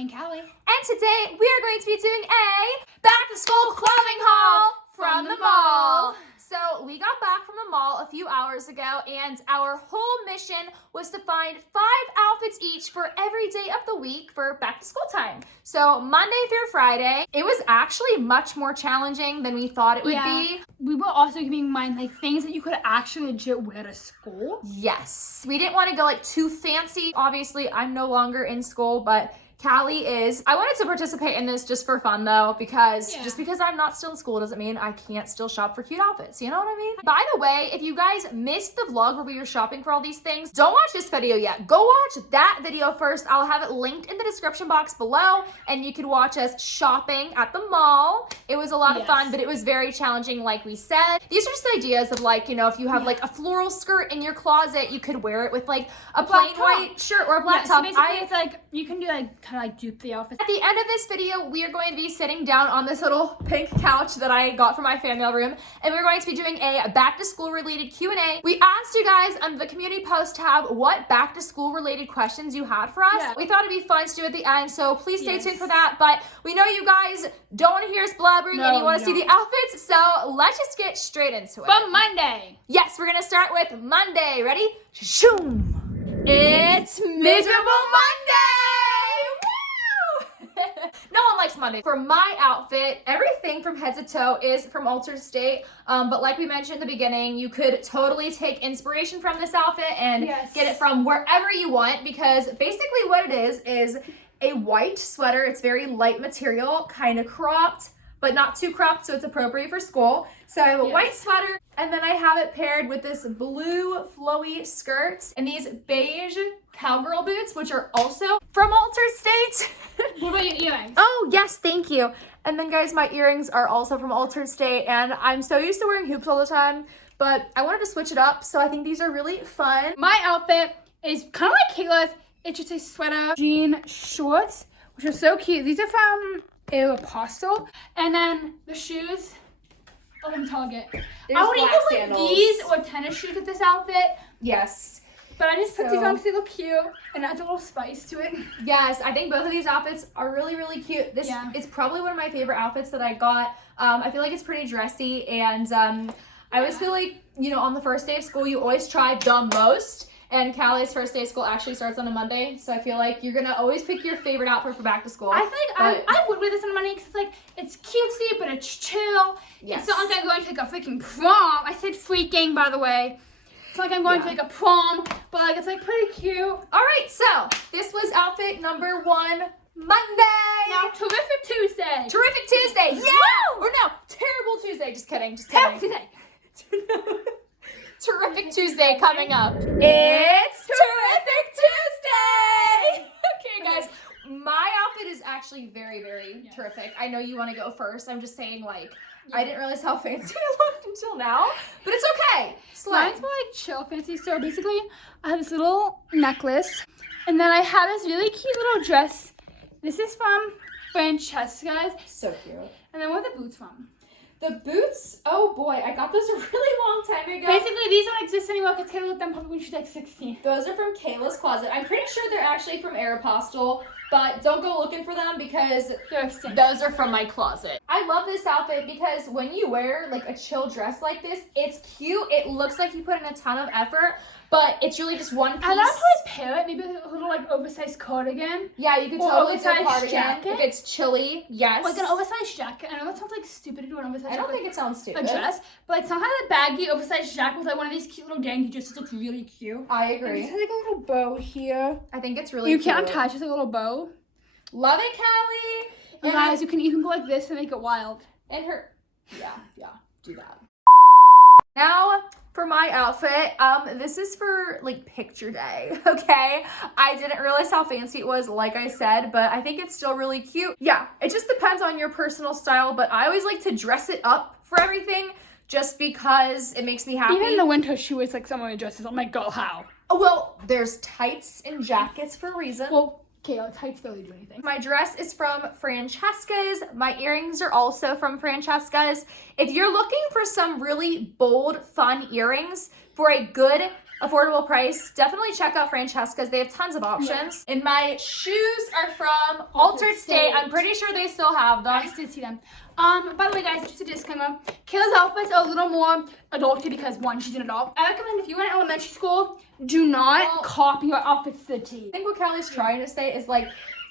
and Callie. And today we are going to be doing a back to school clothing haul from the mall. So we got back from the mall a few hours ago and our whole mission was to find 5 outfits each for every day of the week for back to school time. So Monday through Friday, it was actually much more challenging than we thought it would be. We were also keeping in mind like things that you could actually legit wear to school. Yes, we didn't want to go like too fancy. Obviously, I'm no longer in school, but Callie is. I wanted to participate in this just for fun though, because just because I'm not still in school doesn't mean I can't still shop for cute outfits. You know what I mean? By the way, if you guys missed the vlog where we were shopping for all these things, don't watch this video yet. Go watch that video first. I'll have it linked in the description box below and you can watch us shopping at the mall. It was a lot of fun, but it was very challenging like we said. These are just ideas of like, you know, if you have like a floral skirt in your closet, you could wear it with like a plain white shirt or a black top. So basically it's like, you can do like kind of like dupe the outfit. At the end of this video, we are going to be sitting down on this little pink couch that I got from my fan mail room, and we're going to be doing a back to school related Q&A. We asked you guys on the community post tab what back to school related questions you had for us. We thought it'd be fun to do at the end, so please stay tuned for that. But we know you guys don't want to hear us blabbering and you want to see the outfits, so let's just get straight into it. From Monday. Yes, we're gonna start with Monday. Ready? Shoom! It's Miserable Monday! No one likes Monday. For my outfit, everything from head to toe is from Altered State. But like we mentioned in the beginning, you could totally take inspiration from this outfit and get it from wherever you want, because basically what it is a white sweater. It's very light material, kind of cropped, but not too cropped, so it's appropriate for school. So I have a white sweater, and then I have it paired with this blue flowy skirt and these beige cowgirl boots, which are also from Altered State. What about your earrings? Oh, yes, thank you. And then, guys, my earrings are also from Altered State, and I'm so used to wearing hoops all the time, but I wanted to switch it up, so I think these are really fun. My outfit is kind of like Kayla's. It's just a sweater, jean shorts, which are so cute. These are from Aeropostale. And then the shoes are from Target. I would either wear these or tennis shoes with this outfit. Yes. But I just put these on because they look cute and adds a little spice to it. Yes, I think both of these outfits are really, really cute. This is probably one of my favorite outfits that I got. I feel like it's pretty dressy, and I always feel like, you know, on the first day of school, you always try the most. And Callie's first day of school actually starts on a Monday, so I feel like you're gonna always pick your favorite outfit for back to school. I think I would wear this on Monday because it's like, it's cutesy, but it's chill. Yes. It's not like I'm going to like a freaking prom. I said freaking, by the way. It's like I'm going to like a prom, but like it's like pretty cute. All right, so this was outfit number 1, Monday. Now, Terrific Tuesday. Terrific Tuesday, yeah! Or no, Terrible Tuesday. Just kidding, just kidding. Terrible Tuesday. Terrific Tuesday coming up. It's Terrific Tuesday! Okay, guys, my outfit is actually very, very terrific. I know you want to go first. I'm just saying, like, I didn't realize how fancy it looked until now, but it's okay. Mine's more like chill fancy. So basically, I have this little necklace, and then I have this really cute little dress. This is from Francesca's. So cute. And then where are the boots from? The boots, oh boy, I got those a really long time ago. Basically, these don't exist anymore because Kayla got them probably when she was like 16. Those are from Kayla's closet. I'm pretty sure they're actually from Aeropostale, but don't go looking for them because those are from my closet. I love this outfit because when you wear like a chill dress like this, it's cute. It looks like you put in a ton of effort, but it's really just one piece. I love how I pair it. Maybe a little like oversized cardigan. Yeah, you could totally do a cardigan jacket. if it's chilly. Yes. Like an oversized jacket. I know that sounds like stupid to do an oversized jacket. I don't think it sounds stupid. A dress, but like sometimes a baggy oversized jacket with like one of these cute little dangy dresses looks really cute. I agree. It has like a little bow here. I think it's really cute. You can't attach just like a little bow. Love it, Callie. And guys, you can even go like this and make it wild. And her, yeah, do that. Now for my outfit, this is for like picture day, okay? I didn't realize how fancy it was, like I said, but I think it's still really cute. Yeah, it just depends on your personal style, but I always like to dress it up for everything just because it makes me happy. Even in the winter, she wears like summer dresses. I'm like, girl, how? Oh, well, there's tights and jackets for a reason. Well, Kayla, tights barely do anything. My dress is from Francesca's. My earrings are also from Francesca's. If you're looking for some really bold, fun earrings for a good affordable price. Definitely check out Francesca's. They have tons of options. And my shoes are from Altered State. I'm pretty sure they still have them. I just did see them. By the way, guys, just a disclaimer. Kayla's outfits are a little more adulty because, one, she's an adult. I recommend if you're in elementary school, do not copy your outfits to the T. I think what Callie's trying to say is like,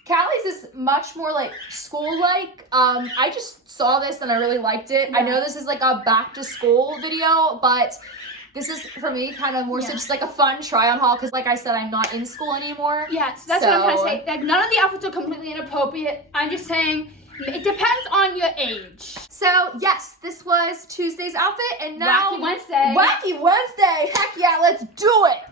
Callie's is much more like school-like. I just saw this and I really liked it. I know this is like a back to school video, but this is for me kind of more so just like a fun try on haul because like I said, I'm not in school anymore. Yeah, so that's what I'm trying to say. Like none of the outfits are completely inappropriate. I'm just saying it depends on your age. So yes, this was Tuesday's outfit and now Wacky Wednesday. Wacky Wednesday. Heck yeah, let's do it.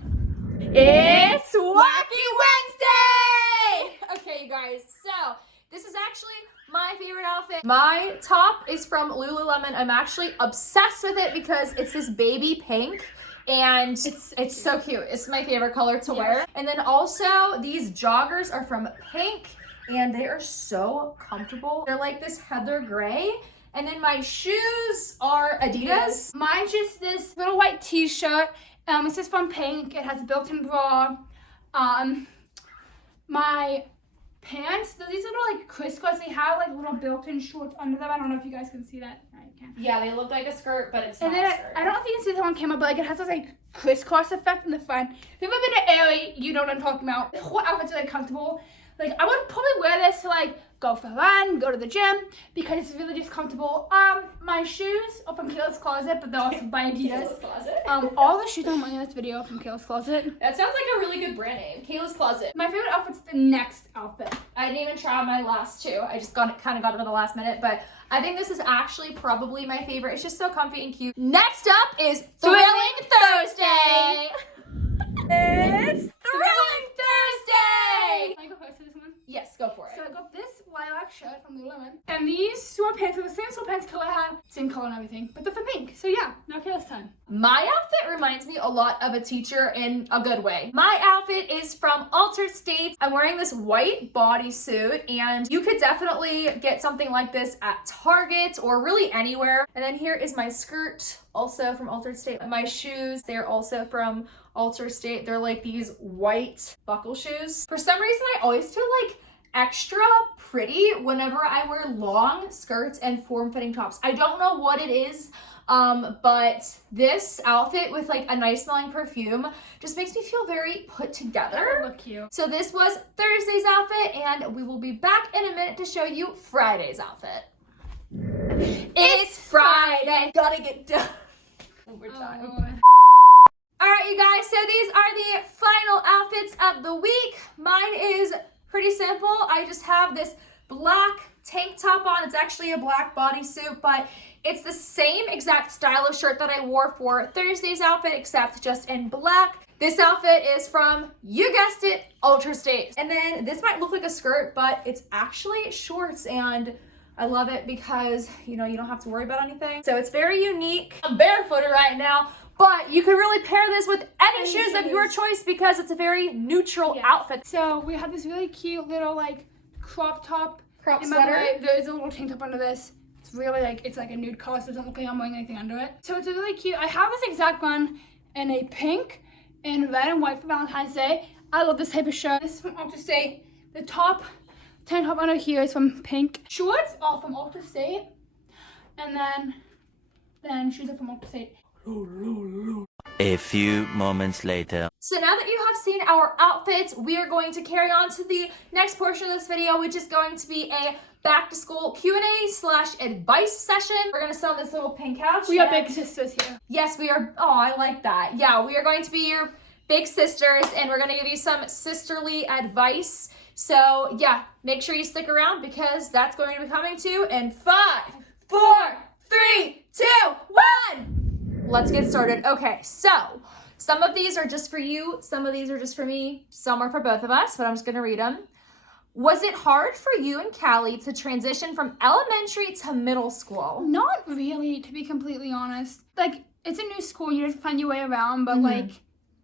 It's Wacky Wednesday! Okay, you guys, so this is actually my favorite outfit. My top is from Lululemon. I'm actually obsessed with it because it's this baby pink and it's so cute. It's my favorite color to wear. And then also these joggers are from Pink and they are so comfortable. They're like this heather gray. And then my shoes are Adidas. Mine's just this little white t-shirt. This is from Pink. It has a built-in bra. My pants, these little like crisscross, they have like little built-in shorts under them. I don't know if you guys can see that. I can. Yeah, they look like a skirt, but it's not a skirt. I don't know if you can see this on camera, but like it has this like crisscross effect in the front. If you've ever been to Aerie, you know what I'm talking about. The whole outfit's really comfortable. Like I would probably wear this to like go for a run, go to the gym, because it's really just comfortable. My shoes are from Kayla's Closet, but they're also by Adidas. Kayla's Closet? All the shoes I'm wearing in this video are from Kayla's Closet. That sounds like a really good brand name. Kayla's Closet. My favorite outfit's the next outfit. I didn't even try on my last two. I just kind of got them at the last minute, but I think this is actually probably my favorite. It's just so comfy and cute. Next up is Thrilling Thursday. It's Thrilling Thursday. Can I go first for this one? Yes, go for it. So I got this lilac shirt from Lululemon. And these sweatpants are the same sweatpants Kayla had. Same color and everything. But they're for pink. So yeah, now Kayla's turn. My outfit reminds me a lot of a teacher in a good way. My outfit is from Altered State. I'm wearing this white bodysuit and you could definitely get something like this at Target or really anywhere. And then here is my skirt, also from Altered State. My shoes, they're also from Altered State. They're like these white buckle shoes. For some reason, I always feel like extra pretty whenever I wear long skirts and form-fitting tops. I don't know what it is, but this outfit with like a nice smelling perfume just makes me feel very put together. Look cute. So this was Thursday's outfit and we will be back in a minute to show you Friday's outfit. It's Friday. Gotta get done. We're done. All right, you guys, so these are the final outfits of the week. Mine is pretty simple. I just have this black tank top on. It's actually a black bodysuit, but it's the same exact style of shirt that I wore for Thursday's outfit, except just in black. This outfit is from, you guessed it, Altered State. And then this might look like a skirt, but it's actually shorts, and I love it because, you know, you don't have to worry about anything. So it's very unique. I'm barefooted right now, but you could really pair this with any shoes of your choice because it's a very neutral outfit. So we have this really cute little like crop top. Crop and sweater. By the way, there is a little tank top under this. It's really like, it's like a nude color, so it doesn't look like I'm wearing anything under it. So it's a really cute. I have this exact one in a pink and red and white for Valentine's Day. I love this type of shirt. This is from Altered State. The top, tank top under here is from Pink. Shorts are from Altered State. And then shoes are from Altered State. A few moments later. So now that you have seen our outfits, we are going to carry on to the next portion of this video, which is going to be a back to school Q&A/advice session. We're gonna sit on this little pink couch. We are big sisters here. Yes, we are. Oh, I like that. Yeah, we are going to be your big sisters and we're gonna give you some sisterly advice. So yeah, make sure you stick around because that's going to be coming to you in 5, 4, 3, 2, 1. Let's get started. Okay, so some of these are just for you, some of these are just for me, some are for both of us, but I'm just gonna read them. Was it hard for you and Callie to transition from elementary to middle school? Not really, to be completely honest. Like, it's a new school, you have to find your way around, but like,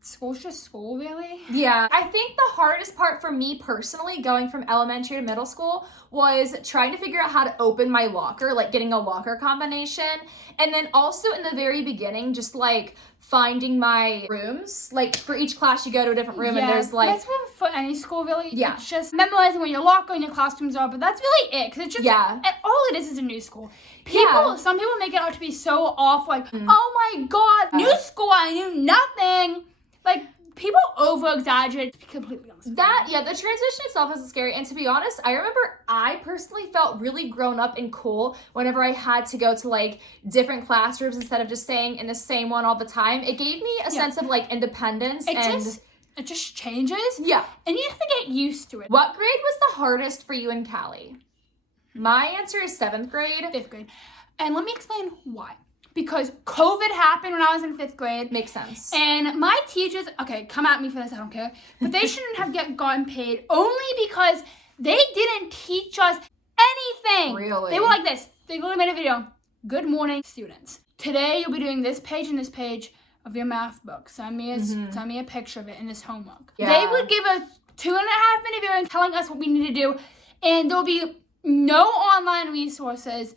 school's just school, really. Yeah. I think the hardest part for me personally, going from elementary to middle school, was trying to figure out how to open my locker, like getting a locker combination. And then also in the very beginning, just like finding my rooms. Like for each class you go to a different room and there's like... That's one for any school, really. Yeah. It's just memorizing where your locker and your classrooms are, but that's really it. Because it's just, all it is a new school. Some people make it out to be so off, like, oh my God, new school, I knew nothing. Like, people over-exaggerate, to be completely honest. The transition itself is scary. And to be honest, I remember I personally felt really grown up and cool whenever I had to go to, like, different classrooms instead of just staying in the same one all the time. It gave me a sense of, like, independence. It just changes. Yeah. And you have to get used to it. What grade was the hardest for you and Callie? My answer is 7th grade. 5th grade. And let me explain why. Because COVID happened when I was in 5th grade. Makes sense. And my teachers, okay, come at me for this, I don't care. But they shouldn't have gotten paid only because they didn't teach us anything. Really? They were like this. They literally made a video. Good morning, students. Today you'll be doing this page and this page of your math book. Send me a picture of it in this homework. Yeah. They would give a 2.5-minute video telling us what we need to do. And there'll be no online resources,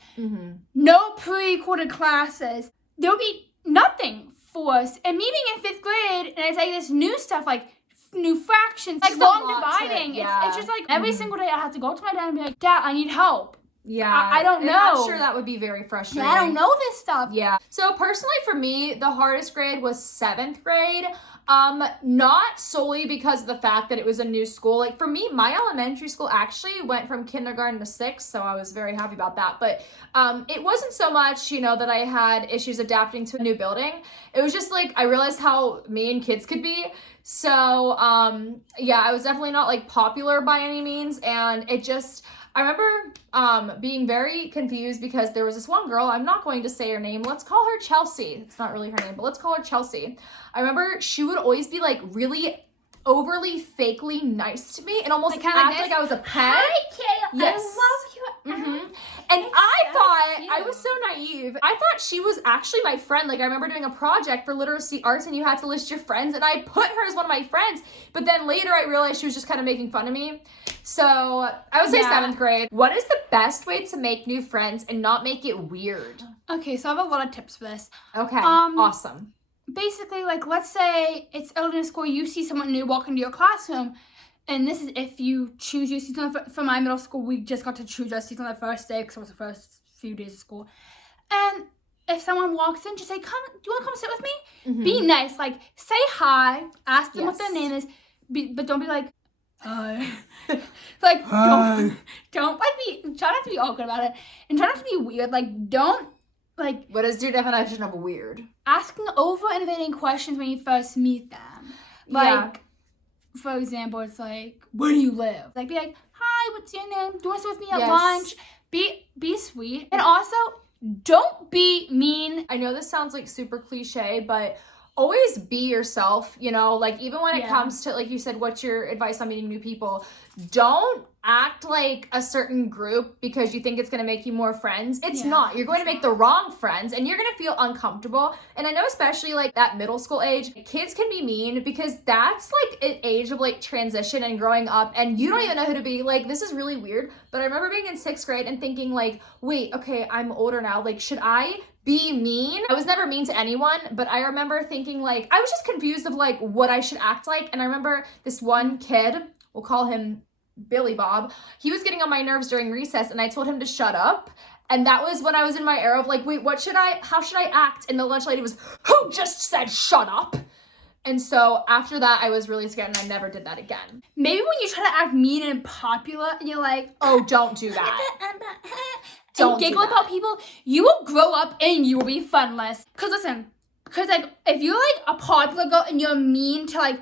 no pre-recorded classes. There'll be nothing for us. And me being in 5th grade, and it's like this new stuff, like new fractions, like long dividing. It's just like every single day I have to go to my dad and be like, Dad, I need help. Yeah. I don't know. I'm sure that would be very frustrating. I don't know this stuff. Yeah. So personally for me, the hardest grade was 7th grade. Not solely because of the fact that it was a new school. Like for me, my elementary school actually went from kindergarten to 6th, so I was very happy about that. But it wasn't so much, that I had issues adapting to a new building. It was just like I realized how mean kids could be. So I was definitely not like popular by any means, and I remember being very confused because there was this one girl, I'm not going to say her name, let's call her Chelsea. It's not really her name, but let's call her Chelsea. I remember she would always be like really overly fakely nice to me and almost act like I was a pet. Hi, Kayla. Yes. I love you. And I was so naive. I thought she was actually my friend. Like I remember doing a project for literacy arts and you had to list your friends and I put her as one of my friends. But then later I realized she was just kind of making fun of me. So I would say 7th grade. What is the best way to make new friends and not make it weird? Okay, so I have a lot of tips for this. Okay, awesome. Basically, like, let's say it's early in school, you see someone new walk into your classroom, and this is if you choose your season. For my middle school, we just got to choose our season on the first day because it was the first few days of school. And if someone walks in, just say, do you want to come sit with me? Be nice, like, say hi, ask them what their name is, but don't be like, hi. Like, hi. Don't like try not to be awkward about it, and try not to be weird. Like, don't, like... What is your definition of weird? Asking over-innovating questions when you first meet them. Like, for example, it's like, where do you live? Like, be like, hi, what's your name? Do you want to sit with me at lunch? Be sweet. And also, don't be mean. I know this sounds like super cliche, but always be yourself, like even when it comes to, like you said, what's your advice on meeting new people? Don't act like a certain group because you think it's going to make you more friends. It's not. You're going to make the wrong friends and you're going to feel uncomfortable. And I know especially like that middle school age, kids can be mean because that's like an age of like transition and growing up and you don't even know who to be. Like, this is really weird. But I remember being in 6th grade and thinking like, wait, okay, I'm older now. Like, should I be mean? I was never mean to anyone, but I remember thinking like, I was just confused of like what I should act like. And I remember this one kid, we'll call him Billy Bob, he was getting on my nerves during recess and I told him to shut up. And that was when I was in my era of like, wait, how should I act? And the lunch lady was, who just said shut up? And so after that, I was really scared and I never did that again. Maybe when you try to act mean and popular and you're like, oh, don't do that. Don't giggle about people, you will grow up and you will be funless. Because like, if you're like a popular girl and you're mean to like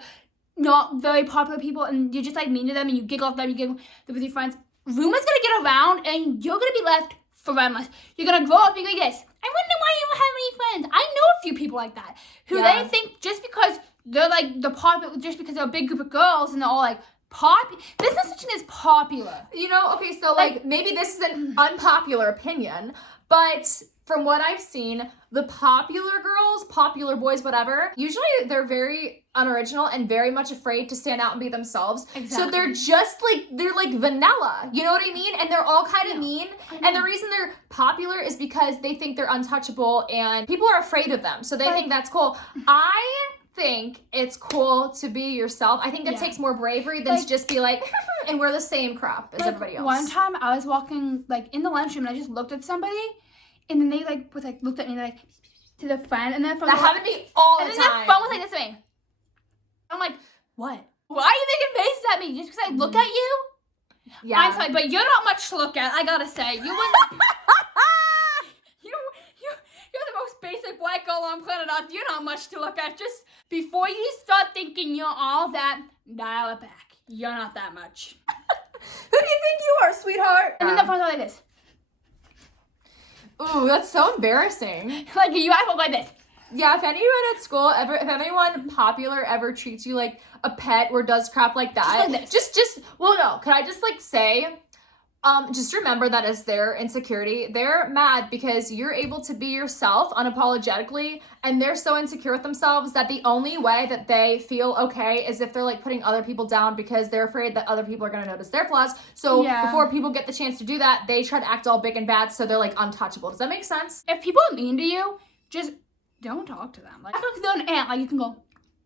not very popular people and you're just like mean to them and you giggle at them, you giggle with your friends, rumors gonna get around and you're gonna be left friendless. You're gonna grow up and be like this. I wonder why you don't have any friends. I know a few people like that who they think just because they're like just because they're a big group of girls and they're all like there's no such thing as popular. Okay, so like maybe this is an unpopular opinion, But from what I've seen, the popular girls, popular boys, whatever, usually they're very unoriginal and very much afraid to stand out and be themselves. Exactly. So they're like vanilla. You know what I mean? And they're all kind of mean. And the reason they're popular is because they think they're untouchable and people are afraid of them. So they think that's cool. I think it's cool to be yourself. I think that takes more bravery than to just be like, and we're the same crap as everybody else. One time I was walking like in the lunchroom and I just looked at somebody and then they looked at me like to the front and then that happened to me all the time. And then their phone was like this to me. I'm like, what? Why are you making faces at me? Just because I look at you? Yeah. I'm sorry, but you're not much to look at, I gotta say. You're the most basic white girl on planet Earth. You're not much to look at. Just before you start thinking you're all that, dial it back. You're not that much. Who do you think you are, sweetheart? And then the phone's like this. Ooh, that's so embarrassing. Like, you act like this. Yeah, if anyone at school if anyone popular ever treats you like a pet or does crap like that, well, no, could I just like say, just remember that as their insecurity, they're mad because you're able to be yourself unapologetically, and they're so insecure with themselves that the only way that they feel okay is if they're like putting other people down because they're afraid that other people are going to notice their flaws. So before people get the chance to do that, they try to act all big and bad, so they're like untouchable. Does that make sense? If people are mean to you, just don't talk to them. Like, act like they're an ant. Like, you can go.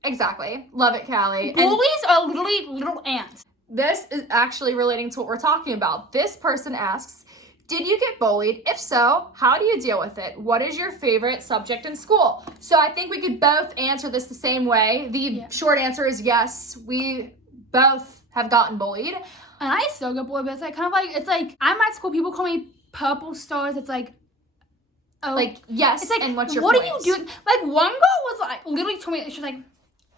Exactly. Love it, Callie. Bullies are literally little ants. This is actually relating to what we're talking about. This person asks, did you get bullied? If so, how do you deal with it? What is your favorite subject in school? So I think we could both answer this the same way. The short answer is yes. We both have gotten bullied. And I still get bullied, but it's like kind of like, it's like, I'm at school, people call me purple stars. It's like, oh. Like, yes, it's like, and what's your what point? are you doing? Like, one girl was like, literally told me, she's like,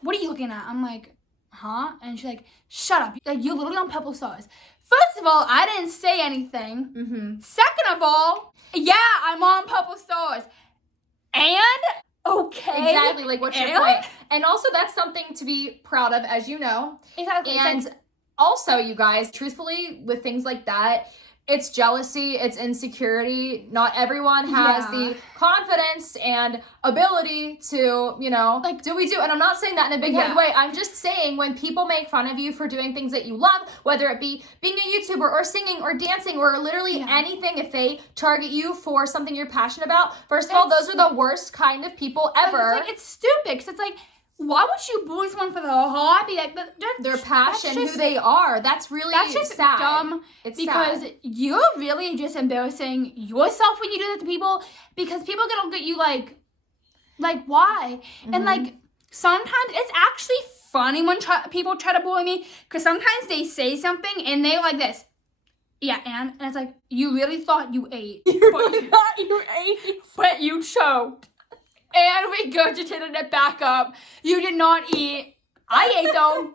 what are you looking at? I'm like, huh? And she's like, shut up. Like, you're literally on purple stars. First of all, I didn't say anything. Mm-hmm. Second of all, yeah, I'm on purple stars. And, okay. Exactly, like, what's your point? And also, that's something to be proud of, as you know. Exactly. And also, you guys, truthfully, with things like that, it's jealousy, it's insecurity. Not everyone has the confidence and ability to, like, do we do? And I'm not saying that in a big-headed way. I'm just saying when people make fun of you for doing things that you love, whether it be being a YouTuber or singing or dancing or literally anything, if they target you for something you're passionate about, first of all, those are the worst kind of people ever. It's stupid, because it's like, why would you bully someone for their hobby? Like, their passion, who they are. That's really sad. Dumb. It's because sad. You're really just embarrassing yourself when you do that to people, because people are gonna look at you like why? Mm-hmm. And like, sometimes it's actually funny when people try to bully me, because sometimes they say something and they're like this. Yeah, and it's like, you really thought you ate. But you choked. And regurgitated it back up. You did not eat. I ate though.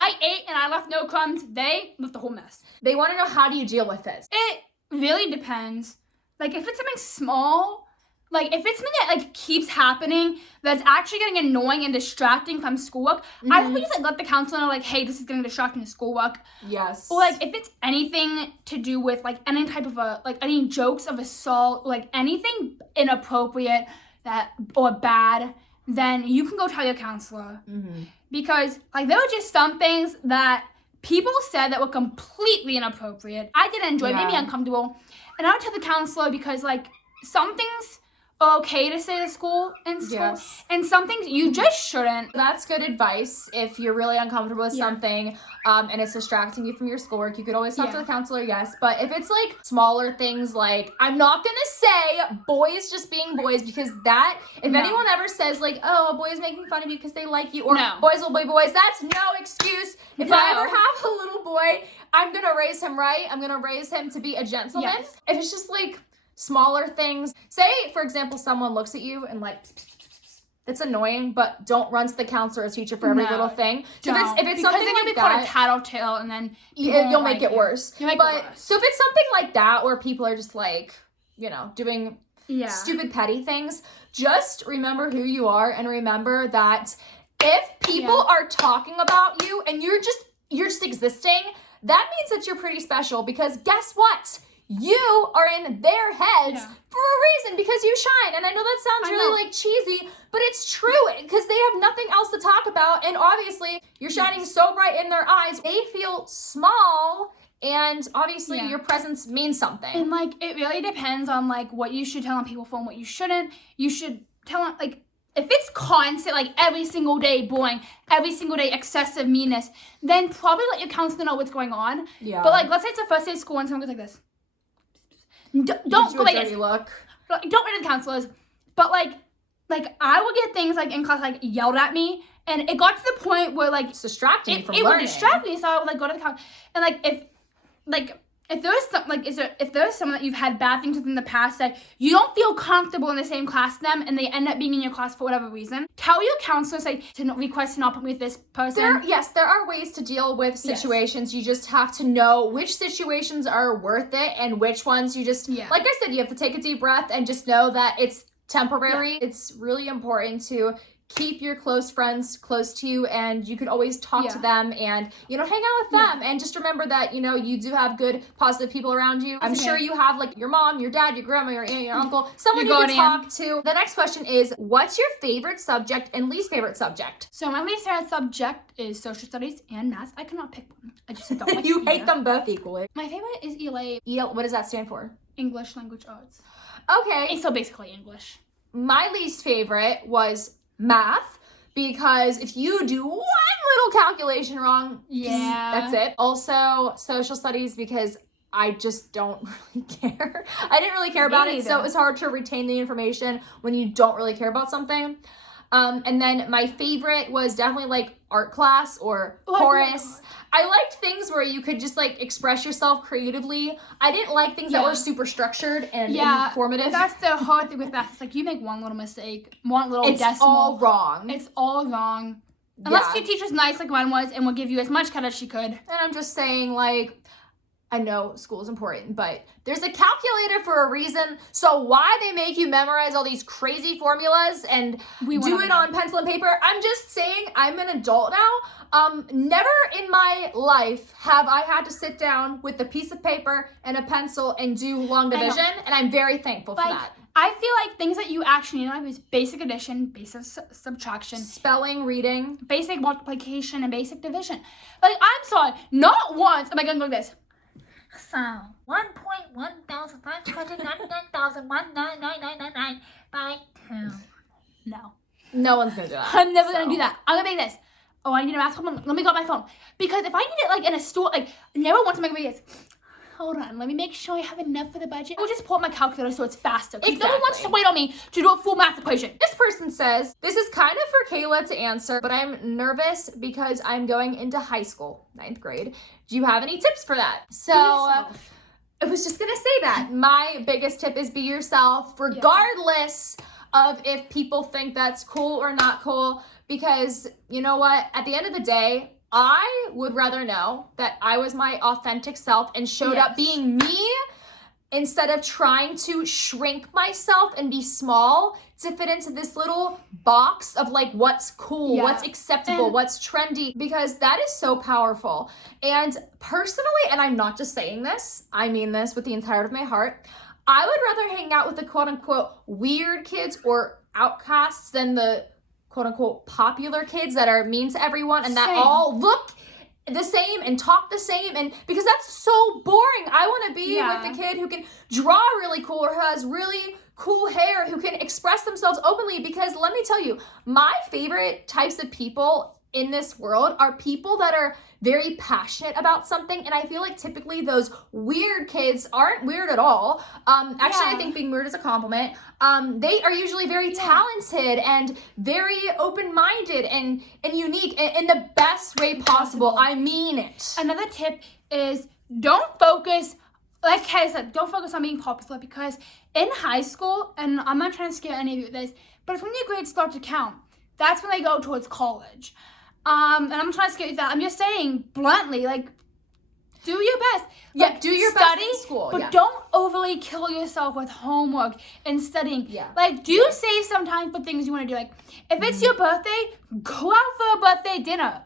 I ate and I left no crumbs. They left the whole mess. They want to know, how do you deal with it? It really depends. Like, if it's something small, like if it's something that like keeps happening that's actually getting annoying and distracting from schoolwork, I would just like let the counselor know, like, hey, this is getting distracting to schoolwork. Yes. Or like if it's anything to do with like any type of any jokes of assault, like anything inappropriate or bad, then you can go tell your counselor. Mm-hmm. Because like there were just some things that people said that were completely inappropriate. I didn't enjoy, made me uncomfortable. And I would tell the counselor, because like some things are okay to say to school in school. Yes. And some things you just shouldn't. That's good advice. If you're really uncomfortable with something and it's distracting you from your schoolwork, you could always talk to the counselor, yes. But if it's like smaller things, like, I'm not gonna say boys just being boys, because that, if anyone ever says like, oh, a boy is making fun of you because they like you, or boys will be boys, that's no excuse. If I ever have a little boy, I'm gonna raise him right. I'm gonna raise him to be a gentleman. Yes. If it's just like smaller things, say for example someone looks at you and like, it's annoying, but don't run to the counselor or teacher for every little thing. So if it's something then like you'll be that, called a tattletale, and then you'll make it worse. You'll make it worse. So if it's something like that where people are just like, doing stupid petty things, just remember who you are, and remember that if people are talking about you and you're just existing, that means that you're pretty special, because guess what? you are in their heads Yeah. for a reason because you shine. And I know that sounds really like cheesy, but it's true because they have nothing else to talk about. And obviously you're shining so bright in their eyes. They feel small. And obviously your presence means something. And like, it really depends on like what you should tell on people for and what you shouldn't. You should tell them, like, if it's constant, like every single day bullying, every single day excessive meanness, then probably let your counselor know what's going on. Yeah. But like, let's say it's the first day of school and someone goes like this. Don't go like this. Look. Don't read the counselors. But like I would get things like in class like yelled at me, and it got to the point where like It's distracting from it learning. would distract me. So I would like go to the counselor, and if there's some if there's someone that you've had bad things with in the past that you don't feel comfortable in the same class as them, and they end up being in your class for whatever reason, tell your counselor to request to not put me with this person. There are ways to deal with situations. You just have to know which situations are worth it and which ones you just, like I said, you have to take a deep breath and just know that it's temporary. Yeah. It's really important to keep your close friends close to you, and you can always talk to them and, hang out with them. And just remember that, you do have good, positive people around you. I'm sure you have, like, your mom, your dad, your grandma, your aunt, your uncle, someone you can talk to. The next question is, what's your favorite subject and least favorite subject? So my least favorite subject is social studies and math. I cannot pick one. I just don't like You hate them both equally. My favorite is ELA. What does that stand for? English Language Arts. Okay. It's so basically English. My least favorite was math, because if you do one little calculation wrong, that's it. Also, social studies, because I just don't really care. I didn't really care about it, so it's hard to retain the information when you don't really care about something. And then my favorite was definitely like art class or chorus. I liked things where you could just like express yourself creatively. I didn't like things that were super structured and informative. That's the hard thing with math. It's like you make one little mistake, one little decimal. It's all wrong. It's all wrong. Unless your teacher's nice like mine was and will give you as much credit as she could. And I'm just saying, like, I know school is important, but there's a calculator for a reason. So why they make you memorize all these crazy formulas and do it on pencil and paper? I'm just saying, I'm an adult now. Never in my life have I had to sit down with a piece of paper and a pencil and do long division, and I'm very thankful for that. I feel like things that you actually need is basic addition, basic subtraction, spelling, reading, basic multiplication, and basic division. Like, I'm sorry, not once am I gonna go like this. So, 1,1,599,19999 by 2. No. No one's gonna do that. I'm never gonna do that. I'm gonna make this. Oh, I need a math problem. Let me go on my phone. Because if I need it like in a store, like, never once am I gonna make this. Hold on, let me make sure I have enough for the budget. I'll just pull up my calculator so it's faster. Because no one wants to wait on me to do a full math equation. This person says, this is kind of for Kayla to answer, but I'm nervous because I'm going into high school, 9th grade. Do you have any tips for that? So, I was just gonna say that. My biggest tip is be yourself, regardless of if people think that's cool or not cool. Because, you know what, at the end of the day, I would rather know that I was my authentic self and showed up being me instead of trying to shrink myself and be small to fit into this little box of like what's cool, what's acceptable, what's trendy, because that is so powerful. And personally, and I'm not just saying this, I mean this with the entirety of my heart, I would rather hang out with the quote unquote weird kids or outcasts than the quote-unquote popular kids that are mean to everyone and that all look the same and talk the same, and because that's so boring. I want to be with the kid who can draw really cool or who has really cool hair, who can express themselves openly, because let me tell you, my favorite types of people in this world are people that are very passionate about something, and I feel like typically those weird kids aren't weird at all. Actually, I think being weird is a compliment. They are usually very talented and very open-minded and unique in the best way possible. I mean it. Another tip is don't focus, like Kayla said, don't focus on being popular, because in high school, and I'm not trying to scare any of you with this, but it's when your grades start to count. That's when they go towards college. And I'm trying to scare you with that. I'm just saying bluntly, like, do your best. Like, do your study, best in school. But don't overly kill yourself with homework and studying. Like, do save some time for things you want to do. Like, if it's your birthday, go out for a birthday dinner.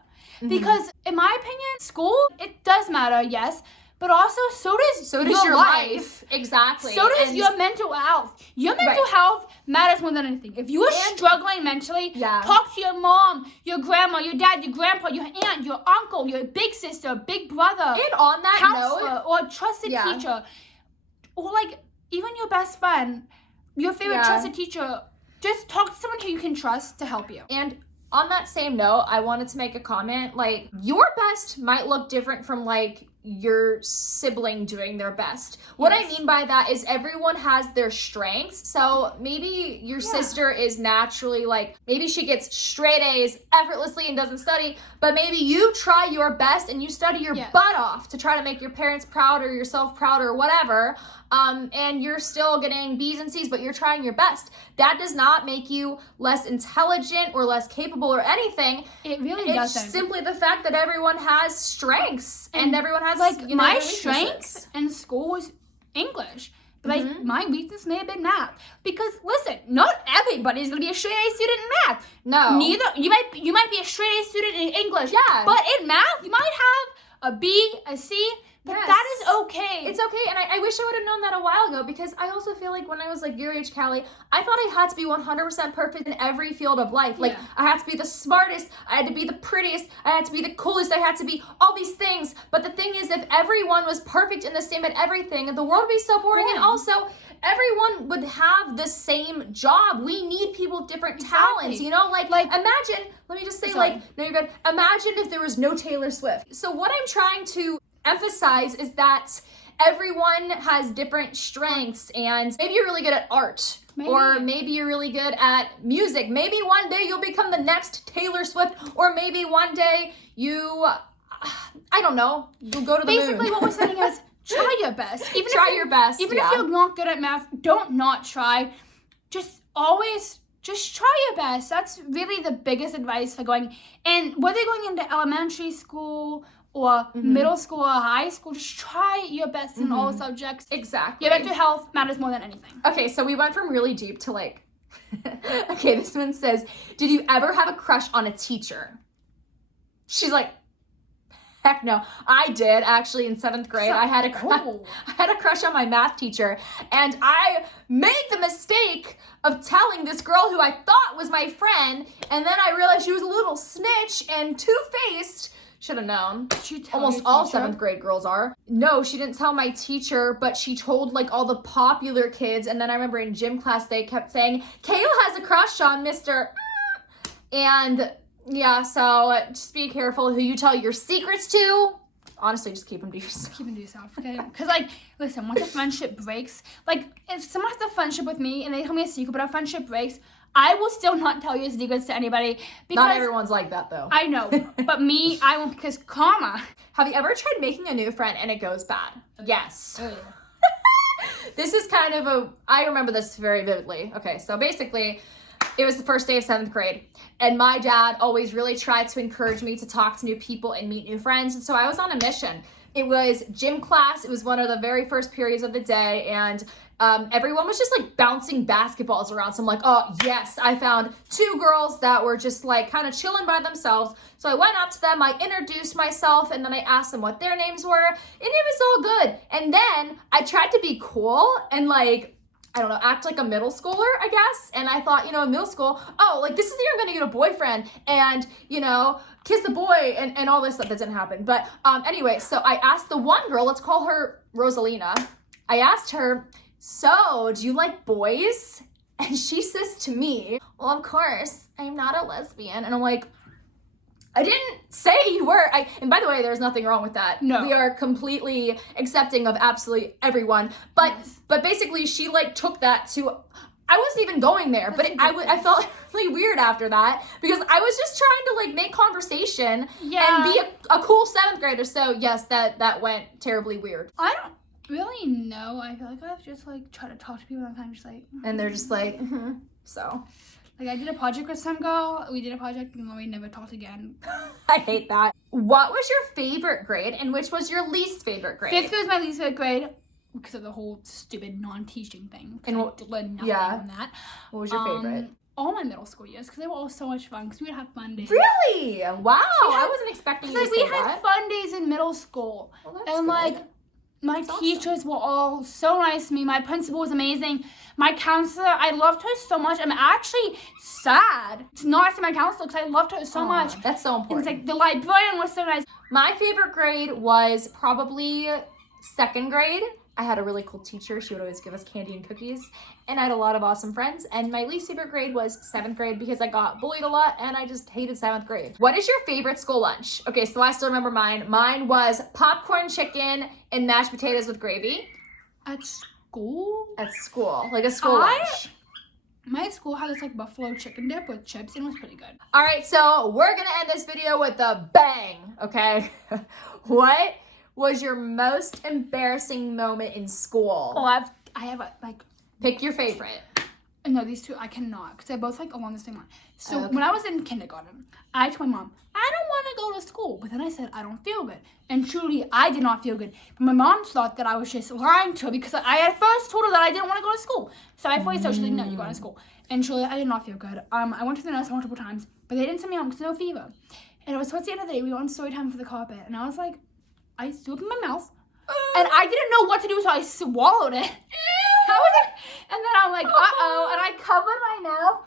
Because in my opinion, school, it does matter, yes. but also so does your life. Exactly. So does your mental health. Your mental health matters more than anything. If you are struggling mentally, talk to your mom, your grandma, your dad, your grandpa, your aunt, your uncle, your big sister, big brother. And on that counselor, note, or a trusted teacher, or like even your best friend, your favorite trusted teacher. Just talk to someone who you can trust to help you. And on that same note, I wanted to make a comment. Like, your best might look different from like your sibling doing their best. What I mean by that is everyone has their strengths. So maybe your sister is naturally like, maybe she gets straight A's effortlessly and doesn't study, but maybe you try your best and you study your butt off to try to make your parents proud or yourself proud or whatever. And you're still getting B's and C's, but you're trying your best. That does not make you less intelligent or less capable or anything. It really doesn't. It's simply the fact that everyone has strengths and everyone has like my strength in school was English. Like my weakness may have been math. Because listen, not everybody's gonna be a straight A student in math. No. Neither you might be a straight A student in English. Yeah. But in math, you might have a B, a C. But that is okay. It's okay, and I wish I would have known that a while ago, because I also feel like when I was like your age, Callie, I thought I had to be 100% perfect in every field of life. Like, I had to be the smartest, I had to be the prettiest, I had to be the coolest, I had to be all these things. But the thing is, if everyone was perfect and the same at everything, the world would be so boring, and also everyone would have the same job. We need people with different talents, you know? Like imagine, let me just say, no, you're good. Imagine if there was no Taylor Swift. So what I'm trying to emphasize is that everyone has different strengths, and maybe you're really good at art, or maybe you're really good at music. Maybe one day you'll become the next Taylor Swift, or maybe one day you, I don't know, you'll go to the moon. Basically, what we're saying is try your best. Even try your best. Even if you're not good at math, don't not try. Just always. Just try your best. That's really the biggest advice for going. And whether you're going into elementary school or middle school or high school, just try your best in all subjects. Exactly. Your mental health matters more than anything. Okay, so we went from really deep to like, okay, this one says, did you ever have a crush on a teacher? She's like, heck no. I did, actually, in 7th grade. I had a crush on my math teacher, and I made the mistake of telling this girl who I thought was my friend, and then I realized she was a little snitch and two-faced. Should have known. Almost all 7th grade girls are. No, she didn't tell my teacher, but she told like all the popular kids. And then I remember in gym class, they kept saying, Kayla has a crush on Mr. And yeah, so just be careful who you tell your secrets to. Honestly, just keep them to yourself. Keep them to yourself, okay? Because, like, listen, once a friendship breaks, like, if someone has a friendship with me and they tell me a secret, but our friendship breaks, I will still not tell your secrets to anybody. Because not everyone's like that, though. I know, but me, I won't, because karma. Have you ever tried making a new friend and it goes bad? Yes. Oh, yeah. This is kind of I remember this very vividly. Okay, so basically, it was the first day of 7th grade, and my dad always really tried to encourage me to talk to new people and meet new friends, and so I was on a mission. It was gym class. It was one of the very first periods of the day, and everyone was just like bouncing basketballs around. So I'm like, oh yes, I found 2 girls that were just like kind of chilling by themselves. So I went up to them, I introduced myself, and then I asked them what their names were, and it was all good. And then I tried to be cool and like, I don't know, act like a middle schooler, I guess. And I thought, in middle school, oh, like this is the year I'm gonna get a boyfriend and, kiss the boy and all this stuff. That didn't happen. But anyway, so I asked the one girl, let's call her Rosalina. I asked her, so do you like boys? And she says to me, well, of course, I'm not a lesbian. And I'm like, I didn't say you were. And by the way, there's nothing wrong with that. No. We are completely accepting of absolutely everyone. But basically, she like took that to. I wasn't even going there, but I felt really weird after that because I was just trying to like make conversation and be a cool 7th grader. So yes, that went terribly weird. I don't really know. I feel like I've just like tried to talk to people and I'm kind of just like. And they're just like, so. Like, I did a project with some girl. We did a project and then we never talked again. I hate that. What was your favorite grade and which was your least favorite grade? 5th grade was my least favorite grade because of the whole stupid non-teaching thing. And I learned nothing on that. What was your favorite? All my middle school years because they were all so much fun because we would have fun days. Really? Wow. I wasn't expecting you to say that. We had fun days in middle school. Well, that's and good. like My teachers were all so nice to me. My principal was amazing. My counselor, I loved her so much. I'm actually sad to not see my counselor because I loved her so much. That's so And important. it's like the librarian was so nice. My favorite grade was probably 2nd grade. I had a really cool teacher. She would always give us candy and cookies. And I had a lot of awesome friends. And my least favorite grade was 7th grade because I got bullied a lot and I just hated 7th grade. What is your favorite school lunch? Okay, so I still remember mine. Mine was popcorn chicken and mashed potatoes with gravy. At school? At school, like a school lunch. My school had this like buffalo chicken dip with chips and it was pretty good. All right, so we're gonna end this video with a bang, okay? What was your most embarrassing moment in school? Oh, I have like. Pick your favorite. No, these two I cannot because they're both like along the same line. So Okay. when I was in kindergarten, I told my mom, I don't want to go to school. But then I said, I don't feel good. And truly, I did not feel good. But my mom thought that I was just lying to her because I at first told her that I didn't want to go to school. So I voiced out, she's like, no, you're going to school. And truly, I did not feel good. I went to the nurse multiple times, but they didn't send me home because no fever. And it was towards the end of the day, we were on story time for the carpet. And I was like, I threw up in my mouth. And I didn't know what to do, so I swallowed it. And then I'm like, uh-oh. And I covered my mouth.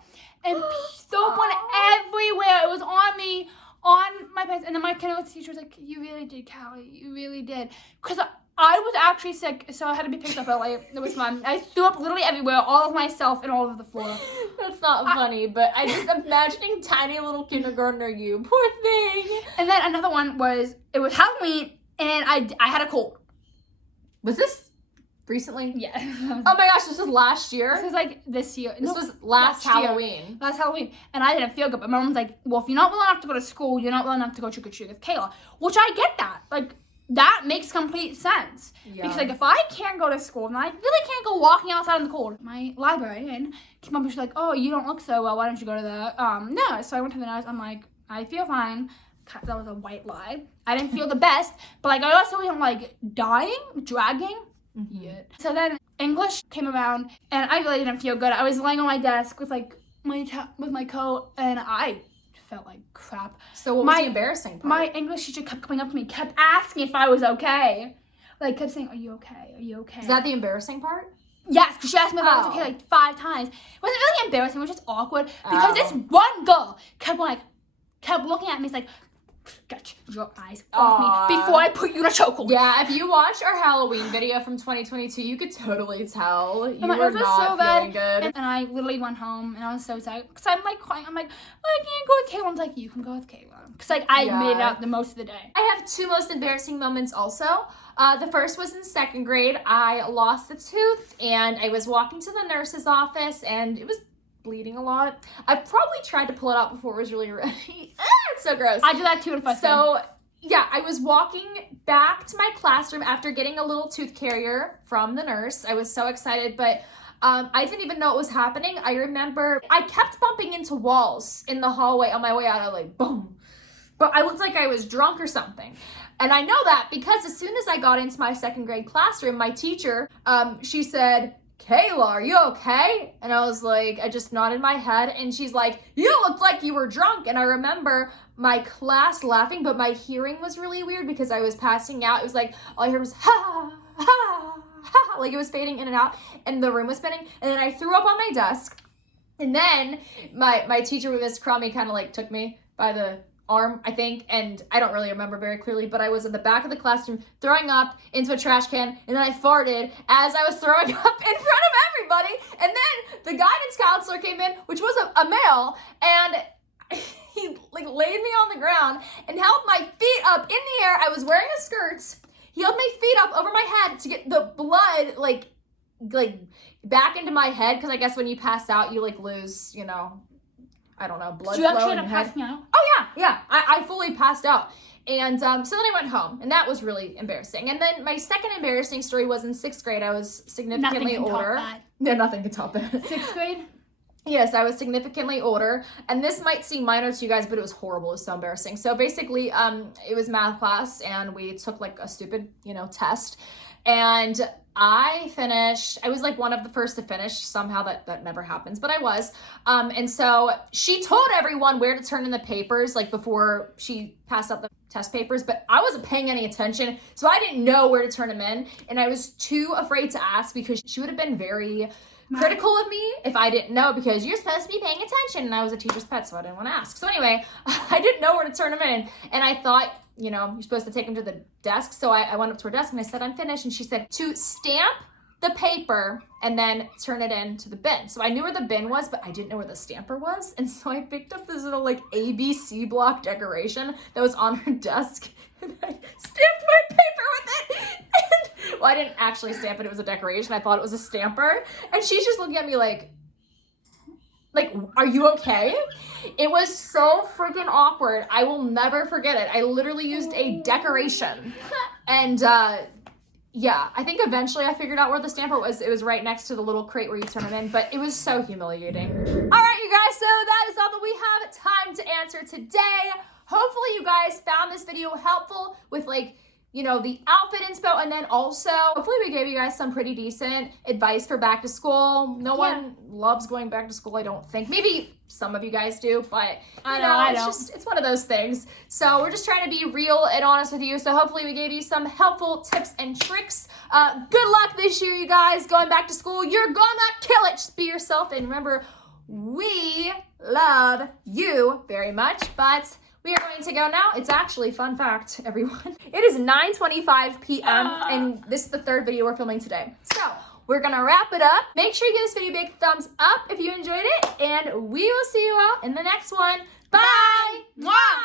And soap went everywhere. It was on me, on my pants. And then my kindergarten teacher was like, you really did, Callie. You really did. Because I was actually sick, so I had to be picked up early. It was fun. I threw up literally everywhere, all of myself and all over the floor. That's not funny, but I just imagining tiny little kindergartner you. Poor thing. And then another one was, it was Halloween, and I had a cold. Was this recently? Yeah. Oh my gosh, this was last year? This was like this year. This was last year. Halloween. Last Halloween. And I didn't feel good. But my mom was like, well, if you're not well enough to go to school, you're not well enough to go trick-or-treat with Kayla. Which I get that. Like, that makes complete sense. Yeah. Because, like, if I can't go to school, then I really can't go walking outside in the cold. My librarian came up and she's like, oh, you don't look so well. Why don't you go to the nurse? So I went to the nurse. I'm like, I feel fine. That was a white lie. I didn't feel the best. But, like, I also wasn't, like, dying, dragging. Yet. So then English came around, and I really didn't feel good. I was laying on my desk with, like, with my coat, and I felt like crap. So what was the embarrassing part? My English teacher kept coming up to me, kept asking if I was okay. Like, kept saying, are you okay? Are you okay? Is that the embarrassing part? Yes, because she asked me if I was okay like 5 times. It wasn't really embarrassing, it was just awkward. Because this one girl kept looking at me, it's like, get your eyes off me before I put you in a chokehold. Yeah, if you watched our Halloween video from 2022, you could totally tell you And were it was not so bad. feeling good. And I literally went home and I was so sad because I'm like crying. I'm like, I can't go with Kayla. I'm like, you can go with Kayla. Because like I made it out the most of the day. I have 2 most embarrassing moments also. The first was in 2nd grade. I lost a tooth and I was walking to the nurse's office and it was bleeding a lot. I probably tried to pull it out before it was really ready. It's so gross. I did that too in 1st grade. So yeah, I was walking back to my classroom after getting a little tooth carrier from the nurse. I was so excited, but I didn't even know what was happening. I remember I kept bumping into walls in the hallway on my way out. I was like, boom. But I looked like I was drunk or something. And I know that because as soon as I got into my 2nd grade classroom, my teacher, she said, Kayla, are you okay? And I was like, I just nodded my head and she's like, you looked like you were drunk. And I remember my class laughing, but my hearing was really weird because I was passing out. It was like, all I heard was, ha, ha, ha, like it was fading in and out and the room was spinning. And then I threw up on my desk. And then my teacher, Miss Crummy, kind of like took me by the arm, I think, and I don't really remember very clearly, but I was at the back of the classroom throwing up into a trash can, and then I farted as I was throwing up in front of everybody, and then the guidance counselor came in, which was a male, and he like laid me on the ground and held my feet up in the air. I was wearing a skirt. He held my feet up over my head to get the blood like back into my head, because I guess when you pass out, you like lose, you know, I don't know, blood flow in your head. Did you actually end up passing out? Oh yeah. I fully passed out. And so then I went home, and that was really embarrassing. And then my second embarrassing story was in 6th grade. I was significantly older. Top that. Yeah, nothing can top that. 6th grade? Yes, I was significantly older, and this might seem minor to you guys, but it was horrible. It was so embarrassing. So basically, it was math class, and we took like a stupid, test, and I finished. I was like one of the first to finish. Somehow that never happens, but I was. And so she told everyone where to turn in the papers, like before she passed out the test papers, but I wasn't paying any attention, so I didn't know where to turn them in, and I was too afraid to ask because she would have been very critical of me if I didn't know, because you're supposed to be paying attention, and I was a teacher's pet, so I didn't want to ask. So anyway, I didn't know where to turn them in, and I thought, you're supposed to take them to the desk. So I went up to her desk and I said, I'm finished, and she said to stamp the paper and then turn it into the bin. So I knew where the bin was, but I didn't know where the stamper was, and so I picked up this little like ABC block decoration that was on her desk, and I stamped my paper with it. And, well, I didn't actually stamp it, it was a decoration. I thought it was a stamper, and she's just looking at me like, are you okay? It was so freaking awkward. I will never forget it. I literally used a decoration, and yeah, I think eventually I figured out where the stamper was. It was right next to the little crate where you turn it in, but it was so humiliating. All right, you guys, so that is all that we have time to answer today. Hopefully you guys found this video helpful with the outfit inspo, and then also hopefully we gave you guys some pretty decent advice for back to school. No one loves going back to school, I don't think. Maybe some of you guys do, but it's one of those things. So we're just trying to be real and honest with you. So hopefully we gave you some helpful tips and tricks. Good luck this year, you guys, going back to school. You're gonna kill it. Just be yourself, and remember, we love you very much, but we are going to go now. It's actually, fun fact, everyone, it is 9:25 p.m. and this is the third video we're filming today. So we're gonna wrap it up. Make sure you give this video a big thumbs up if you enjoyed it, and we will see you all in the next one. Bye! Mwah!